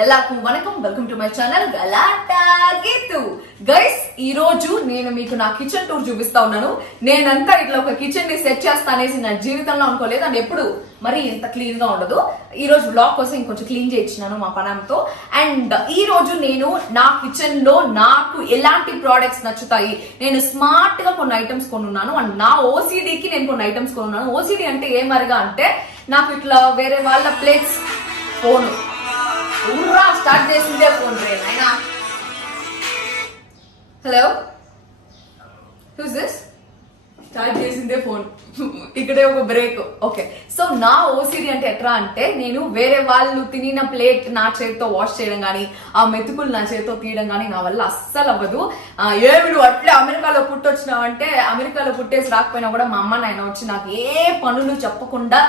ಎಲ್ಲರಿಗೂ ವಣಕಂ welcome to my channel Galatta Geethu guys ఈ రోజు నేను మీకు నా కిచెన్ టూర్ చూపిస్తా ఉన్నాను. నేనంతా ఇట్లా ఒక కిచెన్ ని సెట్ చేస్తా అనేసి నా జీవితంలో అనుకోలేదు. అండ్ ఎప్పుడు మరి ఇంత క్లీన్ గా ఉండదు. ఈ రోజు బ్లాగ్ కోసం ఇంకొంచెం క్లీన్ చేయించినాను మా పనంతో. అండ్ ఈ రోజు నేను నా కిచెన్ లో నాకు ఎలాంటి ప్రోడక్ట్స్ నచ్చుతాయి, నేను స్మార్ట్ గా కొన్ని ఐటమ్స్ కొనున్నాను. అండ్ నా ఓసిడీకి నేను కొన్ని ఐటమ్స్ కొనున్నాను. ఓసిడీ అంటే ఏమరిగా అంటే నాకు ఇట్లా వేరే వాళ్ళ ప్లేట్స్ ఫోన్ స్టార్ట్ చేసిందే ఫోన్ రే నాయనా. Hello, who's this? స్టార్ట్ చేసిందే ఫోన్. ఇక్కడే ఒక బ్రేక్. ఓకే, సో నా ఓసిడి అంటే ఎట్లా అంటే నేను వేరే వాళ్ళు తినిన ప్లేట్ నా చేతితో వాష్ చేయడం కానీ ఆ మెతుకులు నా చేతితో తీయడం కానీ నా వల్ల అస్సలు అవ్వదు. ఏమిడు అట్లే అమెరికాలో పుట్టొచ్చినావంటే అమెరికాలో పుట్టేసి రాకపోయినా కూడా మా అమ్మ నాయన వచ్చి నాకు ఏ పనులు చెప్పకుండా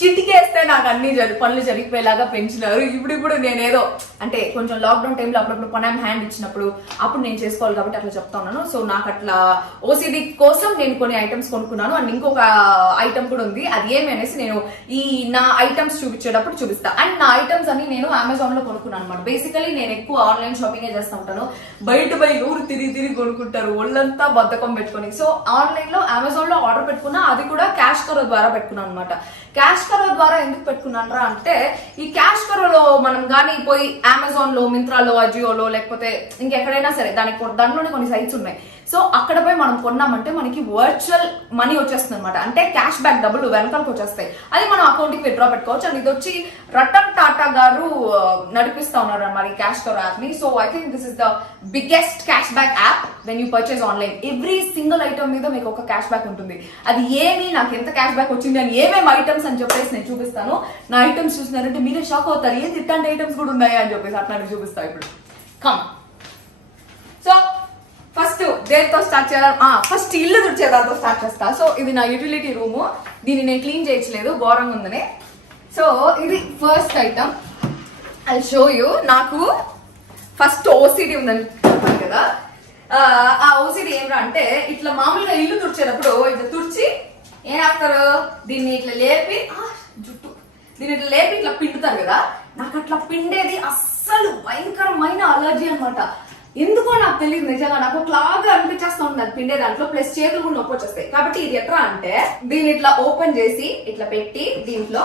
చిటికేస్తే నాకు అన్ని పనులు జరిగిపోయేలాగా పెంచినారు. ఇప్పుడు నేనేదో అంటే కొంచెం లాక్డౌన్ టైంలో అప్పుడప్పుడు పని హ్యాండ్ ఇచ్చినప్పుడు అప్పుడు నేను చేసుకోవాలి కాబట్టి అట్లా చెప్తా ఉన్నాను. సో నాకు అట్లా ఓసిడి కోసం నేను కొన్ని ఐటమ్స్ కొనుక్కున్నాను. అండ్ ఇంకొక ఐటమ్ కూడా ఉంది, అది ఏమి అనేసి నేను ఈ నా ఐటమ్స్ చూపించేటప్పుడు చూపిస్తా. అండ్ నా ఐటమ్స్ అన్ని నేను అమెజాన్ లో కొనుక్కున్నాను అనమాట. బేసికలీ నేను ఎక్కువ ఆన్లైన్ షాపింగ్ చేస్తూ ఉంటాను. బయట ఊరు తిరిగి కొనుక్కుంటారు ఒళ్ళంతా బద్ధకం పెట్టుకొని. సో ఆన్లైన్ లో అమెజాన్ లో ఆర్డర్ పెట్టుకున్నా, అది కూడా క్యాష్ కరో ద్వారా పెట్టుకున్నాను అనమాట. క్యాష్ కరో ద్వారా ఎందుకు పెట్టుకున్నానరా అంటే ఈ క్యాష్ కరోలో మనం కానీ పోయి అమెజాన్ లో, మింత్రాలో, అజియోలో లేకపోతే ఇంకెక్కడైనా సరే దానిలోనే కొన్ని సైట్స్ ఉన్నాయి. సో అక్కడ పోయి మనం కొన్నామంటే మనకి వర్చువల్ మనీ వచ్చేస్తుంది అనమాట. అంటే క్యాష్ బ్యాక్ డబ్బులు వెనకాలకు వచ్చేస్తాయి. అది మనం అకౌంట్ కి విత్డ్రా పెట్టుకోవచ్చు. అండ్ ఇది వచ్చి రతన్ టాటా గారు నడిపిస్తా ఉన్నారు అన్నమాట ఈ క్యాష్ కరో యాప్ ని. So I think this is the biggest cash back app when you purchase online. Every single item మీద మీకు ఒక క్యాష్ బ్యాక్ ఉంటుంది. అది ఏమి, నాకు ఎంత క్యాష్ బ్యాక్ వచ్చింది అని, ఏమేమి ఐటమ్స్ అని చెప్పేసి నేను చూపిస్తాను. నా ఐటమ్స్ చూసినారంటే మీరే షాక్ అవుతారు, ఏంది ఇట్లాంటి ఐటమ్స్ కూడా ఉన్నాయా అని చెప్పేసి అట్లాంటివి చూపిస్తాను ఇప్పుడు. కమ్. సో ఫస్ట్ దేనితో స్టార్ట్ చేయాలి? ఫస్ట్ ఇల్లు తుడిచేదాంతో స్టార్ట్ చేస్తా. సో ఇది నా యూటిలిటీ రూమ్. దీన్ని నేను క్లీన్ చేయట్లేదు, ఘోరంగా ఉందని. సో ఇది first item, I show you. నాకు ఫస్ట్ ఓసిడి ఉందని చెప్పాను కదా. ఆ ఓసిడి ఏమరా అంటే ఇట్లా మామూలుగా ఇల్లు తుడిచేటప్పుడు ఇట్లా తుడిచి ఏం చేస్తారు, దీన్ని ఇట్లా లేపి జుట్టు దీన్ని ఇట్లా లేపి ఇట్లా పిండుతారు కదా. నాకు అట్లా పిండేది అస్సలు భయంకరమైన అలర్జీ అనమాట. ఎందుకో నాకు తెలియదు, నిజంగా నాకు ఒకలాగా అనిపించేస్తా ఉంది అది పిండే దాంట్లో. ప్లస్ చేతులు కూడా నొప్పి వచ్చేస్తాయి. కాబట్టి ఇది ఎట్లా అంటే దీన్ని ఇట్లా ఓపెన్ చేసి ఇట్లా పెట్టి దీంట్లో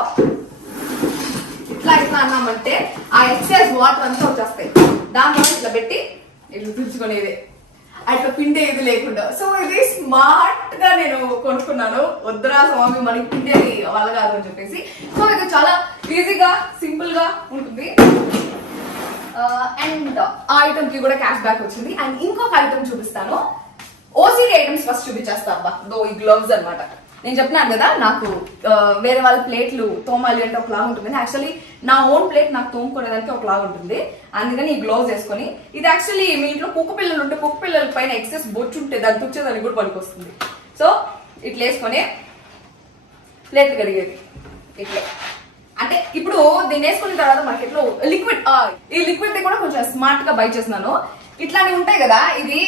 ఇట్లా అన్నామంటే ఆ ఎక్సెస్ వాటర్ అంతా వచ్చేస్తాయి. దాంట్లో ఇట్లా పెట్టి ఇట్లా తుడుచుకునేది, అట్లా పిండే ఇది లేకుండా. సో ఇది స్మార్ట్ గా నేను కొనుక్కున్నాను. వద్దురా స్వామి మనకి పిండేది వాళ్ళ కాదు అని చెప్పేసి. సో ఇది చాలా ఈజీగా సింపుల్ గా ఉంటుంది. అండ్ ఆ ఐటమ్ కి కూడా క్యాష్ బ్యాక్ వచ్చింది. అండ్ ఇంకొక ఐటమ్ చూపిస్తాను. ఓసిడి ఐటమ్స్ ఫస్ట్ చూపించేస్తా. అబ్బా దో ఈ గ్లౌజ్ అనమాట. నేను చెప్పినాను కదా నాకు వేరే వాళ్ళ ప్లేట్లు తోమాలి అంటే ఒకలాగా ఉంటుంది. యాక్చువల్లీ నా ఓన్ ప్లేట్ నాకు తోముకునేదానికి ఒకలాగా ఉంటుంది. అందుకని ఈ గ్లౌజ్ వేసుకొని, ఇది యాక్చువల్లీ మీ ఇంట్లో కుక్క పిల్లలు ఉంటే కుక్క పిల్లల పైన ఎక్సెస్ బొచ్చు ఉంటే దాన్ని తుచ్చేదానికి కూడా పనికి వస్తుంది. సో ఇట్లా వేసుకొని ప్లేట్లు కడిగేది ఇట్లా. అంటే ఇప్పుడు దీన్ని వేసుకున్న తర్వాత మనకి ఎట్లా లిక్విడ్, ఈ లిక్విడ్ కూడా కొంచెం స్మార్ట్ గా బై చేస్తున్నాను. ఇట్లానే ఉంటాయి కదా. ఇది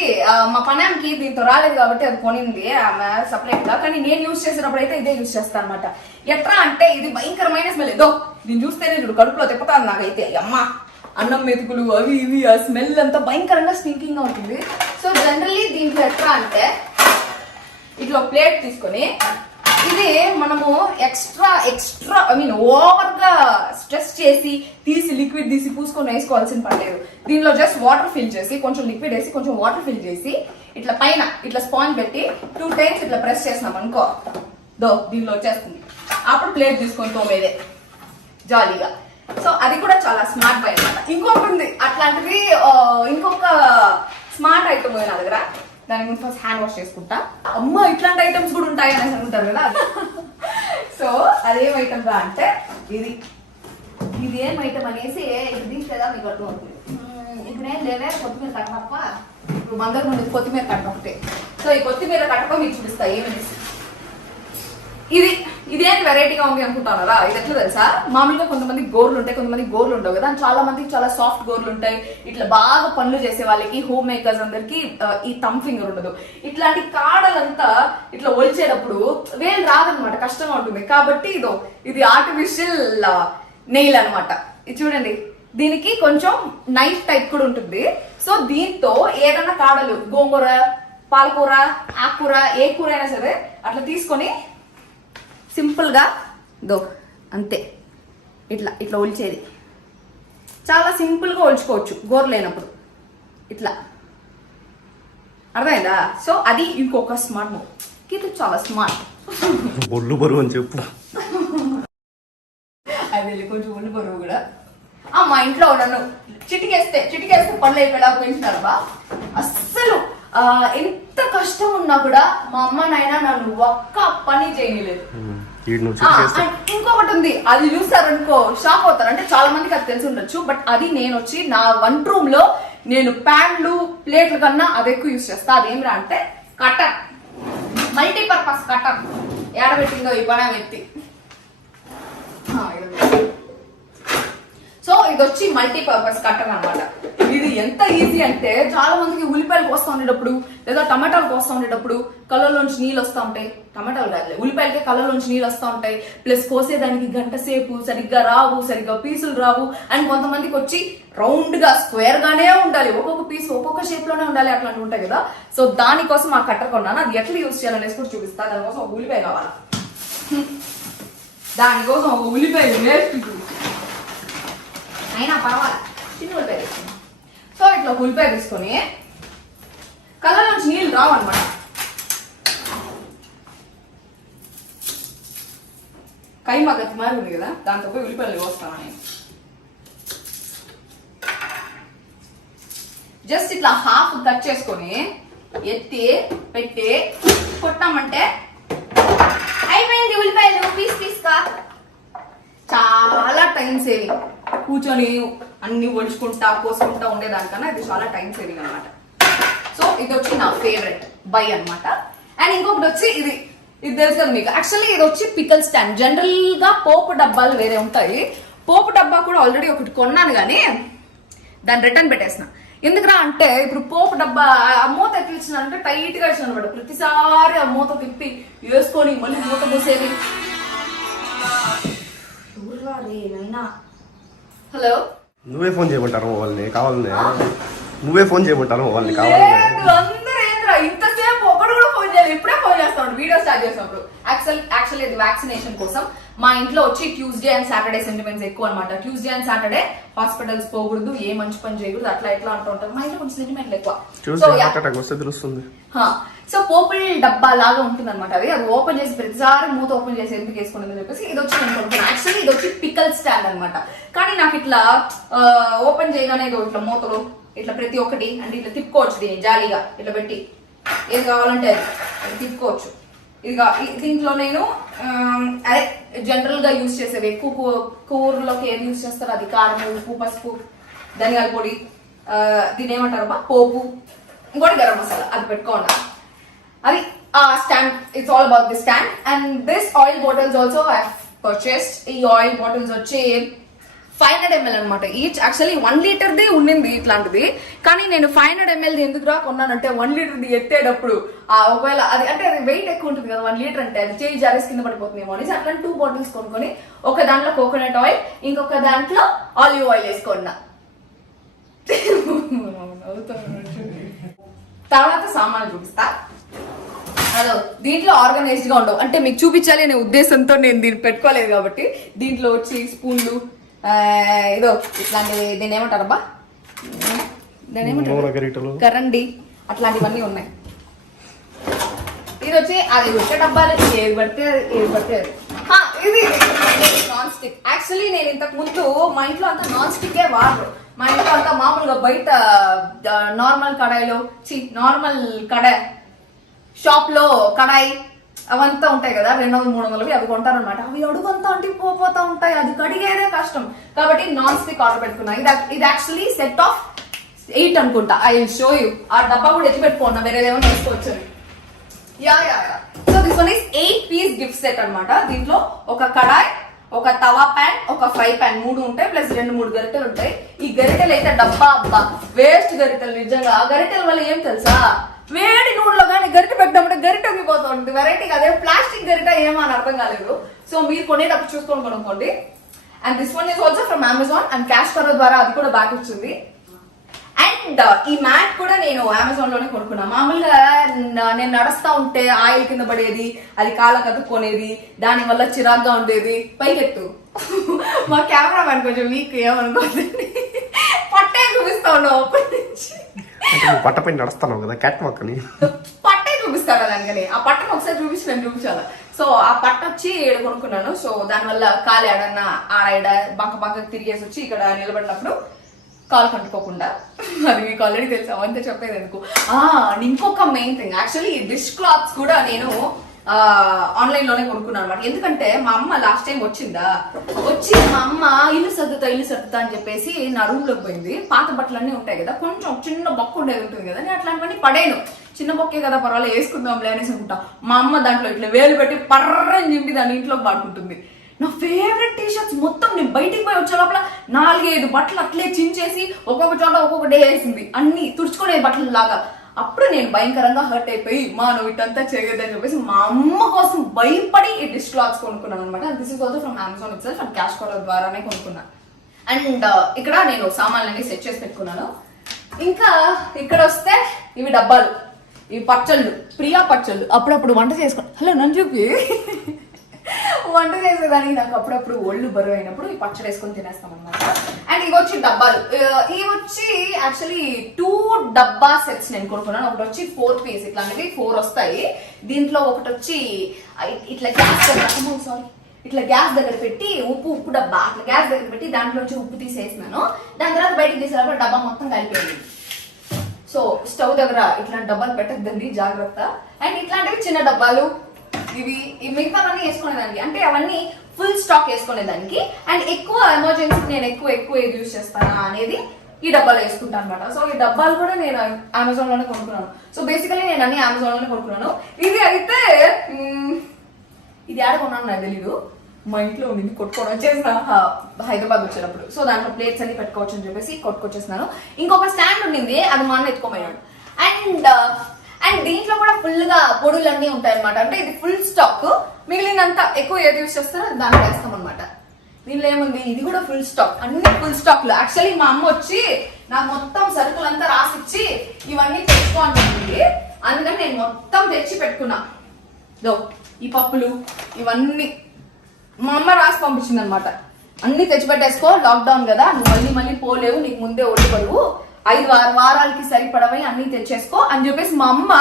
మా పనానికి దీంతో రాలేదు కాబట్టి అది కొనింది ఆమె సపరేట్ గా. కానీ నేను యూజ్ చేసినప్పుడు అయితే ఇదే యూజ్ చేస్తాను అనమాట. ఎట్లా అంటే ఇది భయంకరమైన స్మెల్. ఏదో దీన్ని చూస్తేనే చూడు కడుపులో తిప్పుతాను నాకైతే. అమ్మ అన్నం మెతుకులు అవి ఇవి ఆ స్మెల్ అంతా భయంకరంగా స్టింకింగ్ గా ఉంటుంది. సో జనరల్లీ దీంట్లో ఎట్లా అంటే ఇట్లా ప్లేట్ తీసుకొని ఇది మనము ఎక్స్ట్రా ఐ మీన్ ఓవర్ గా స్ట్రెస్ చేసి తీసి లిక్విడ్ తీసి పూసుకొని వేసుకోవాల్సిన పని లేదు. దీనిలో జస్ట్ వాటర్ ఫిల్ చేసి కొంచెం లిక్విడ్ వేసి కొంచెం వాటర్ ఫిల్ చేసి ఇట్లా పైన ఇట్లా స్పాంజ్ పెట్టి 2 times ఇట్లా ప్రెస్ చేసినాం అనుకో, దీనిలో వచ్చేస్తుంది. అప్పుడు ప్లేట్ తీసుకొని తోమేదే జాలీగా. సో అది కూడా చాలా స్మార్ట్ బై అనమాట. ఇంకొకటి ఉంది అట్లాంటిది, ఇంకొక స్మార్ట్ ఐటమ్ నా దగ్గర. దాని ముందు ఫస్ట్ హ్యాండ్ వాష్ చేసుకుంటా. అమ్మ ఇట్లాంటి ఐటమ్స్ కూడా ఉంటాయి అని అనుకుంటారు కదా. సో అదేం ఐటమ్ రా అంటే ఇది ఏం ఐటమ్ అనేసి ఇది తీసేదా మీకు అర్థం అవుతుంది. ఇప్పుడు ఏం లేవే కొత్తిమీర కట్టప్ప. ఇప్పుడు మందరి ముందు కొత్తిమీర కట్ట ఒకటే. సో ఈ కొత్తిమీర కట్టప మీకు చూపిస్తా ఏమనేసి. ఇదేంటి వెరైటీగా ఉంది అనుకుంటున్నారా? ఇది ఎట్లా తెలుసా, మామూలుగా కొంతమంది గోర్లు ఉంటాయి, కొంతమంది గోర్లు ఉండవు కదా. చాలా మందికి చాలా సాఫ్ట్ గోర్లు ఉంటాయి. ఇట్లా బాగా పనులు చేసే వాళ్ళకి, హోమ్ మేకర్స్ అందరికి ఈ థమ్ ఫింగర్ ఉండదు. ఇట్లాంటి కాడలంతా ఇట్లా ఒలిచేటప్పుడు వేలు రాదనమాట, కష్టంగా ఉంటుంది. కాబట్టి ఇది ఆర్టిఫిషియల్ నెయిల్ అనమాట. ఇది చూడండి దీనికి కొంచెం నైఫ్ టైప్ కూడా ఉంటుంది. సో దీంతో ఏదైనా కాడలు, గోంగూర, పాలకూర, ఆకుకూర, ఏ కూర అయినా సరే అట్లా తీసుకొని సింపుల్ గా అంతే ఇట్లా ఇట్లా ఒలిచేది. చాలా సింపుల్ గా ఒలుచుకోవచ్చు గోర లేనప్పుడు ఇట్లా. అర్థమైందా? సో అది ఇంకొక స్మార్ట్ మూవ్. ఇది చాలా స్మార్ట్. ఒళ్ళు బరువు అని చెప్పు. అది కొంచెం ఒళ్ళు బరువు కూడా. మా ఇంట్లో నన్ను చిటికేస్తే పనులు అయిపోయేలా పెంచుతారు బా. అస్సలు ఎంత కష్టం ఉన్నా కూడా మా అమ్మ నాయన నన్ను ఒక్క పని చేయలేదు. ఇంకొకటి ఉంది, అది చూసారనుకో షాక్ అవుతారు. అంటే చాలా మందికి అది తెలిసి ఉండొచ్చు, బట్ అది నేను వచ్చి నా వంట రూమ్ లో నేను ప్యాన్లు ప్లేట్ల కన్నా అది ఎక్కువ యూజ్ చేస్తా. అదేమిరా అంటే కట్టర్, మల్టీపర్పస్ కట్టర్. ఏడబెట్టిందో ఈ పని ఎత్తి. సో ఇది వచ్చి మల్టీపర్పస్ కట్టర్ అనమాట. ఇది ఎంత ఈజీ అంటే చాలా మందికి ఉల్లిపాయలు కోస్తా ఉండేటప్పుడు లేదా టమాటాలు కోస్తా ఉండేటప్పుడు కళ్ళలోంచి నీళ్ళు వస్తూ ఉంటాయి. టమాటాలు కాదులే, ఉల్లిపాయలకి కళ్ళలోంచి నీళ్ళు వస్తూ ఉంటాయి. ప్లస్ కోసేదానికి గంట సేపు సరిగ్గా రావు, సరిగ్గా పీసులు రావు. అండ్ కొంతమందికి వచ్చి రౌండ్ గా స్క్వేర్ గానే ఉండాలి, ఒక్కొక్క పీస్ ఒక్కొక్క షేప్ లోనే ఉండాలి, అట్లాంటివి ఉంటాయి కదా. సో దానికోసం ఆ కట్టర్ కొన్నాను. అది ఎట్లా యూజ్ చేయాలనేసి కూడా చూపిస్తా. దానికోసం ఒక ఉల్లిపాయ కావాలా, దానికోసం ఒక ఉల్లిపాయ అయినా పర్వాలేదు, చిన్న ఉల్లిపాయ తీసుకున్నాం. సో ఇట్లా ఉల్లిపాయ తీసుకొని కళ్ళ నుంచి నీళ్ళు రావన్నమాట. కైమా గతి మారి ఉంది కదా, దాంతో పోయి ఉల్లిపాయలు కోస్తామని జస్ట్ ఇట్లా హాఫ్ కట్ చేసుకొని ఎత్తి పెట్టి కొట్టామంటే అయిపోయింది ఉల్లిపాయలు పీస్ గా. చాలా టైం సేవింగ్. కూర్చొని అన్ని ఒలుచుకుంటా కోసుకుంటా ఉండేదానికన్నా ఇది చాలా టైం సేవింగ్ అనమాట. సో ఇది వచ్చి నా ఫేవరెట్ బై అనమాట. అండ్ ఇంకొకటి వచ్చి ఇది తెలుసు కదా మీకు. యాక్చువల్లీ ఇది వచ్చి పికల్ స్టాండ్. జనరల్ గా పోపు డబ్బాలు వేరే ఉంటాయి. పోపు డబ్బా కూడా ఆల్రెడీ ఒకటి కొన్నాను కానీ దాన్ని రిటర్న్ పెట్టేసిన. ఎందుకురా అంటే ఇప్పుడు పోపు డబ్బా ఆ మూత ఎట్లా ఇచ్చినారంటే టైట్ గా ఇచ్చిన అనమాట. ప్రతిసారి ఆ మూత తిప్పి వేసుకొని మళ్ళీ మూత పోసేది. హలో, నువ్వే ఫోన్ చేయమంటారు వాళ్ళని కావాలని. నువ్వే ఫోన్ చేయమంటారు వాళ్ళని కావాలని. అందరూ ఏంద్రా ఇంతసేపు ఒకడు కూడా ఫోన్ చేయాలి. ఇప్పుడే ఫోన్ చేస్తాడు వీడియో స్టార్ట్ చేసినప్పుడు. యాక్చువల్లీ ఇది వ్యాక్సినేషన్ కోసం. మా ఇంట్లో వచ్చి ట్యూస్డే అండ్ సాటర్డే సెంటిమెంట్స్ ఎక్కువ అనమాట. ట్యూస్డే అండ్ సాటర్డే హాస్పిటల్స్ పోకూడదు, ఏ మంచి పని చేయకూడదు, అట్లా ఎట్లా అంటూ ఉంటారు. మా ఇంట్లో కొంచెం సెంటిమెంట్లు ఎక్కువ. సో పోపుల్ డబ్బా లాగా ఉంటుంది అనమాట. అది ఓపెన్ చేసి ప్రతిసారి మూత ఓపెన్ చేసి ఎందుకు వేసుకుని చెప్పేసి ఇది వచ్చి నేను కొనుక్కున్నాను. యాక్చువల్లీ ఇది వచ్చి పికల్ స్టాండ్ అనమాట. కానీ నాకు ఇట్లా ఓపెన్ చేయగానే ఇట్లా మూతలు ఇట్లా ప్రతి ఒక్కటి అంటే ఇట్లా తిప్పుకోవచ్చు. దీన్ని జాలీగా ఇట్లా పెట్టి ఏది కావాలంటే అది తిప్పుకోవచ్చు. ఇదిగా దీంట్లో నేను అదే జనరల్ గా యూజ్ చేసేవి ఎక్కువ కూరలోకి ఏది యూజ్ చేస్తారు అది కారం, ఉప్పు, పసుపు, ధనియాల పొడి, దీని ఏమంటారు బా పోపు, ఇంకోటి గరం మసాలా, అది పెట్టుకోండి. అది stand. It's all about this stand. And this oil bottles also I purchased. ఈ ఆయిల్ బాటిల్స్ వచ్చి 500 ml అనమాట ఈచ్. యాక్చువల్లీ 1 లీటర్ది ఉండింది ఇట్లాంటిది. కానీ నేను 500 ml ఎందుకురా కొన్నానంటే 1 లీటర్ది ఎత్తేటప్పుడు ఒకవేళ అది అంటే అది వెయిట్ ఎక్కువ ఉంటుంది కదా 1 లీటర్ అంటే, అది చేయి జారేసి కింద పడిపోతుందేమో అనేసి అట్లా 2 బాటిల్స్ కొనుక్కొని ఒక దాంట్లో కోకోనట్ ఆయిల్ ఇంకొక దాంట్లో ఆలివ్ ఆయిల్ వేసుకున్నా. తర్వాత సామాన్లు చూపిస్తా. అదో దీంట్లో ఆర్గనైజ్డ్ గా ఉండవు అంటే మీకు చూపించాలి అనే ఉద్దేశంతో నేను దీన్ని పెట్టుకోలేదు కాబట్టి. దీంట్లో వచ్చి స్పూన్లు, ఏదో ఇట్లాంటివి దీన్ని ఏమంటారబ్బా, దాన్ని ఏమంటారు, కరండి, అట్లాంటివన్నీ ఉన్నాయి. ఇది వచ్చి అది వచ్చే డబ్బాలు ఏది పడితే ఇది నాన్ స్టిక్. యాక్చువల్లీ నేను ఇంతకు ముందు మా ఇంట్లో అంతా నాన్ స్టిక్ వాడరు. మా ఇంట్లో అంతా మామూలుగా బయట నార్మల్ కడాయిలో నార్మల్ కడాయి షాప్ లో కడాయి అవంతా ఉంటాయి కదా 200-300 అవి కొంటారనమాట. అవి అడుగంతా అంటే పోతా ఉంటాయి, అది కడిగేదే కష్టం. కాబట్టి నాన్ స్టిక్ ఆర్డర్ పెట్టుకున్నా. ఇది యాక్చువల్లీ సెట్ ఆఫ్ 8 అనుకుంటా. I will show you. ఆ డబ్బా కూడా ఎత్తి పెట్టుకున్నా, వేరే ఏమైనా తీసుకోవచ్చు. So this one is 8 piece gift set అనమాట. దీంట్లో ఒక కడాయి, ఒక తవా ప్యాన్, ఒక ఫ్రై ప్యాన్ 3 ఉంటాయి, ప్లస్ 2-3 గరిటెలు ఉంటాయి. ఈ గరిటెలు అయితే డబ్బా అబ్బా వేస్ట్ గరిటెలు నిజంగా. ఆ గరిటెల వల్ల ఏం తెలుసా, వేడి నూనెలో కానీ గరిటె పెట్టామంటే గరిటె ఉగిపోతూ ఉంటుంది వెరైటీగా. అదే ప్లాస్టిక్ గరిట ఏమో అని అర్థం కాలేదు. సో మీరు కొనేటప్పుడు చూసుకొని కొనుక్కోండి. And this one is also from Amazon and cash కరో ద్వారా అది కూడా బ్యాక్ వచ్చింది. అండ్ ఈ మ్యాట్ కూడా నేను అమెజాన్ లోనే కొనుక్కున్నా. మామూలుగా నేను నడుస్తా ఉంటే ఆయిల్ కింద పడేది, అది కాళ్ళ కదుక్కునేది, దాని వల్ల చిరాగ్గా ఉండేది. పైకెట్టు మా కెమెరా మ్యాన్ కొంచెం వీక్, ఏమనుకోండి, పట్టే చూపిస్తా ఉన్నావు అప్పటి నుంచి. పట్టపై నడుస్తాను కదా క్యాట్ వాక్ అని. పట్టే చూపిస్తాను దానికని, ఆ పట్టను ఒకసారి చూపించి నేను చూపించాలి. సో ఆ పట్ట వచ్చి ఈడ కొనుక్కున్నాను. సో దానివల్ల కాలు ఏడన్నా ఆడ బంక తిరిగేసి వచ్చి ఇక్కడ నిలబడినప్పుడు కాలు కంటుకోకుండా. అది మీకు ఆల్రెడీ తెలుసు, అవంతా చెప్పేది ఎందుకు. ఇంకొక మెయిన్ థింగ్, యాక్చువల్లీ ఈ డిష్ క్లాత్స్ కూడా నేను ఆన్లైన్ లోనే కొనుక్కున్నాను అనమాట. ఎందుకంటే మా అమ్మ లాస్ట్ టైం వచ్చి మా అమ్మ ఇల్లు సర్దుతా అని చెప్పేసి నా రూమ్ లోకి పోయింది. పాత బట్టలన్నీ ఉంటాయి కదా, కొంచెం చిన్న బొక్క ఉండేది ఉంటుంది కదా, నేను అట్లాంటివన్నీ పడేను. చిన్న బొక్కే కదా పర్వాలేదు వేసుకుందాంలే అనేసి అనుకుంటా. మా అమ్మ దాంట్లో ఇట్లా వేలు పెట్టి పర్రని చింపి దాని ఇంట్లోకి పాడుకుంటుంది. నా ఫేవరెట్ టీ షర్ట్స్ మొత్తం నేను బయటికి పోయి వచ్చే లోపల 4-5 బట్టలు అట్లే చించేసి ఒక్కొక్క చోట ఒక్కొక్క డే వేసింది, అన్ని తుడుచుకునే బట్టలు లాగా. అప్పుడు నేను భయంకరంగా హర్ట్ అయిపోయి, మా నువ్వు ఇటంతా చేయొద్దని చెప్పేసి మా అమ్మ కోసం భయపడి ఈ డిష్ క్లాత్స్ కొనుక్కున్నాను అనమాట. This is also from Amazon it self and cash కరో ద్వారానే కొనుక్కున్నా. అండ్ ఇక్కడ నేను సామాన్లన్నీ సెట్ చేసి పెట్టుకున్నాను. ఇంకా ఇక్కడ వస్తే ఇవి డబ్బాలు, ఇవి పచ్చళ్ళు, ప్రియా పచ్చళ్ళు. అప్పుడప్పుడు వంట చేసుకుని హలో నన్ను చూపి వంట చేసేదానికి నాకు అప్పుడప్పుడు ఒళ్ళు బరువు అయినప్పుడు ఈ పచ్చడి వేసుకొని తినేస్తాం అనమాట. అండ్ ఇవి వచ్చి డబ్బాలు, ఇవి వచ్చి యాక్చువల్లీ 2 డబ్బా సెట్స్ నేను కొనుక్కున్నాను. ఒకటి వచ్చి 4 పీస్, ఇట్లాంటివి 4 వస్తాయి. దీంట్లో ఒకటి వచ్చి ఇట్లా గ్యాస్ దగ్గర పెట్టి ఉప్పు డబ్బా అట్లా గ్యాస్ దగ్గర పెట్టి దాంట్లో వచ్చి ఉప్పు తీసేసినాను. దాని తర్వాత బయటకు తీసేటప్పుడు డబ్బా మొత్తం కలిపేది. సో స్టవ్ దగ్గర ఇట్లాంటి డబ్బాలు పెట్టద్దండి, జాగ్రత్త. అండ్ ఇట్లాంటివి చిన్న డబ్బాలు, ఇవి మిగతావన్నీ వేసుకునేదానికి, అంటే అవన్నీ ఫుల్ స్టాక్ వేసుకునేదానికి. అండ్ ఎక్కువ ఎమర్జెన్సీ నేను ఎక్కువ ఏది యూజ్ చేస్తానా అనేది ఈ డబ్బాలు వేసుకుంటాను అనమాట. సో ఈ డబ్బాలు కూడా నేను అమెజాన్ లోనే కొనుక్కున్నాను. సో బేసికలీ నేను అన్ని అమెజాన్ లోనే కొనుక్కున్నాను. ఇది అయితే ఇది ఆడ కొన్నాను నాకు తెలీదు, మా ఇంట్లో ఉండింది, కొట్టుకొని వచ్చేసిన హైదరాబాద్ వచ్చేటప్పుడు. సో దాంట్లో ప్లేట్స్ అన్ని పెట్టుకోవచ్చు అని చెప్పేసి కొట్టుకొచ్చేసినాను. ఇంకొక స్టాండ్ ఉండింది, అది మా అన్న ఎత్తుకోమయ్యాడు. అండ్ దీంట్లో కూడా ఫుల్ గా పొడులు అన్ని ఉంటాయి అనమాట. అంటే ఇది ఫుల్ స్టాక్, మిగిలినంత ఎక్కువ ఏది యూజ్ చేస్తారో దాన్ని వేస్తాం అనమాట. దీనిలో ఏముంది, ఇది కూడా ఫుల్ స్టాక్, అన్ని ఫుల్ స్టాక్ లో. యాక్చువల్లీ మా అమ్మ వచ్చి నాకు మొత్తం సరుకులంతా రాసిచ్చి ఇవన్నీ తెచ్చుకో అని చెప్పింది. అందుకని నేను మొత్తం తెచ్చి పెట్టుకున్నా. ఈ పప్పులు ఇవన్నీ మా అమ్మ రాసి పంపించింది అనమాట. అన్ని తెచ్చిపెట్టేసుకో, లాక్డౌన్ కదా, నువ్వు మళ్ళీ పోలేవు, నీకు ముందే ఒళ్ళు బరువు, 5-6 వారాలకి సరిపడవై అన్ని తెచ్చేసుకో అని చెప్పేసి మా అమ్మ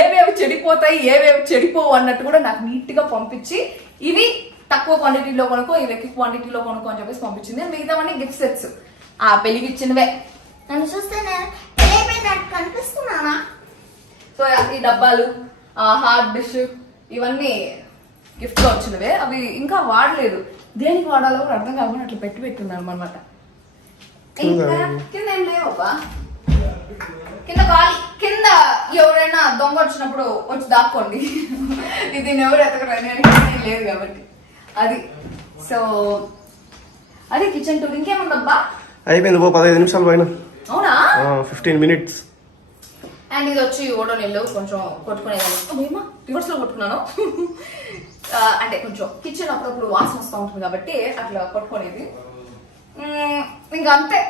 ఏవేవి చెడిపోతాయి ఏవేవి చెడిపోవు అన్నట్టు కూడా నాకు నీట్ గా పంపించి, ఇవి తక్కువ క్వాంటిటీలో కొనుక్కో, ఇవి ఎక్కువ క్వాంటిటీలో కొనుక్కో అని చెప్పేసి పంపించింది. మిగతావన్నీ గిఫ్ట్ సెట్స్, ఆ పెళ్లికి ఇచ్చినవే. నన్ను చూస్తే కనిపిస్తున్నానా? సో ఈ డబ్బాలు, హార్డ్ డిష్, ఇవన్నీ గిఫ్ట్ గా వచ్చినవే. అవి ఇంకా వాడలేదు, దేనికి వాడాలో కూడా అర్థం కాకుండా అట్లా పెట్టున్నాను అనమాట. ఇంకా కింద ఏం లేవబ్బా, కింద ఖాళీ. కింద ఎవరైనా దొంగ వచ్చినప్పుడు వచ్చి దాక్కోండి, ఇది ఎవరు ఎతకరని లేదు కాబట్టి అది. సో అది కిచెన్ టూర్. ఇంకేముందబ్బా, అయిపోయింది 15 నిమిషాలు పైన. అవునా, 15 minutes. అండ్ ఇది వచ్చి ఓడో నీళ్ళు కొంచెం కొట్టుకునేదాన్ని, రివర్స్ లో కొట్టుకున్నాను. అంటే కొంచెం కిచెన్ అప్పుడప్పుడు వాసన వస్తూ ఉంటుంది కాబట్టి అట్లా కొట్టుకునేది. ఇంకా అంతే.